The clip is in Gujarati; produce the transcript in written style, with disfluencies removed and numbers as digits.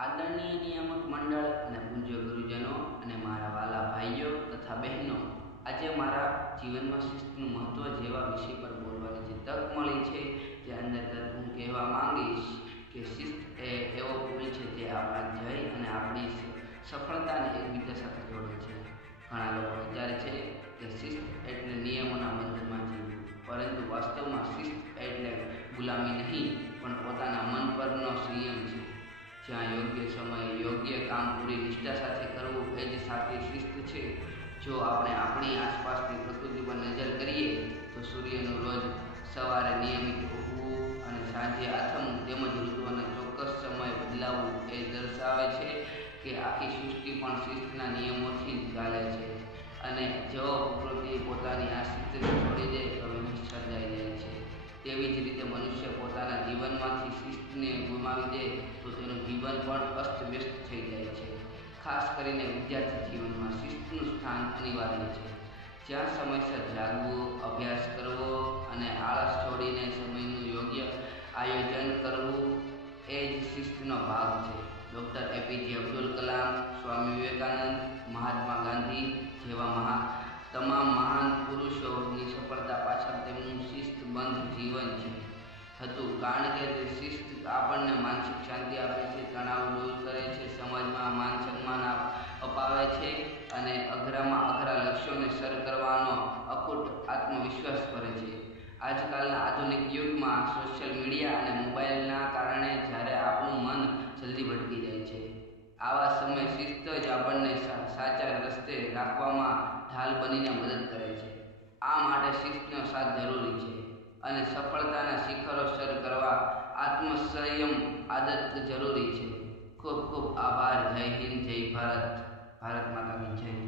આદરણીય નિયામક મંડળ અને પૂજ્ય ગુરુજનો અને મારા વાલા ભાઈઓ તથા બહેનો, આજે મારા જીવનમાં શિસ્તનું મહત્વ જેવા વિષય પર બોલવાની જે તક મળી છે, તે અંતર્ગત હું કહેવા માંગીશ કે શિસ્ત એ એવો પુલ છે જે આપણા જય અને આપણી સફળતાને એકબીજા સાથે જોડે છે. ઘણા લોકો વિચારે છે કે શિસ્ત એટલે નિયમોના બંધનમાં જીવવું, પરંતુ વાસ્તવમાં શિસ્ત એટલે ગુલામી નહીં, પણ પોતાના મન પરનો સંયમ છે. જ્યાં યોગ્ય સમયે યોગ્ય કામ પૂરી નિષ્ઠા સાથે કરવું એ જ સાચી શિસ્ત છે. જો આપણે આપણી આસપાસની પ્રકૃતિ પર નજર કરીએ તો સૂર્યનું રોજ સવારે નિયમિત ઉગવું અને સાંજે આથમવું તેમજ ઋતુઓના ચોક્કસ સમય બદલાવવું એ દર્શાવે છે કે આખી સૃષ્ટિ પણ શિસ્તના નિયમોથી જ ચાલે છે. અને જો પ્રકૃતિ પોતાની આ શિસ્તને છોડી દે તો વિનાશ સર્જાઈ જાય છે. તેવી જ રીતે મનુષ્ય પોતાના જીવનમાંથી શિસ્તને ગુમાવી દે તો તેનું જીવન પણ અસ્તવ્યસ્ત થઈ જાય છે. ખાસ કરીને વિદ્યાર્થી જીવનમાં શિસ્તનું સ્થાન અનિવાર્ય છે. જ્યાં સમયસર જાગવું, અભ્યાસ કરવો અને આળસ છોડીને સમયનું યોગ્ય આયોજન કરવું એ જ શિસ્તનો ભાગ છે. ડૉક્ટર એપીજે અબ્દુલ કલામ, સ્વામી વિવેકાનંદ, મહાત્મા ગાંધી જેવા તમામ મહાન પુરુષોની સફળતા પાછળ તેમનું શિસ્તબદ્ધ જીવન હતું. કારણ કે તે શિસ્ત આપણને માનસિક શાંતિ આપે છે, તણાવ દૂર કરે છે, સમાજમાં માન સન્માન અપાવે છે અને અઘરામાં અઘરા લક્ષ્યોને સર કરવાનો અખૂટ આત્મવિશ્વાસ ભરે છે. આજકાલના આધુનિક યુગમાં સોશિયલ મીડિયા અને મોબાઈલના કારણે જ્યારે આપણું મન જલ્દી ભટકી જાય છે, આવા સમયે શિસ્ત જ આપણને સાચા રસ્તે રાખવામાં ઢાલ બનીને મદદ કરે છે. આ માટે શિસ્તનો સાથ જરૂરી છે અને સફળતાના શિખરો સર કરવા આત્મસંયમ આદત જરૂરી છે. ખૂબ ખૂબ આભાર. જય હિન્દ, જય ભારત. ભારત માતા કી જય.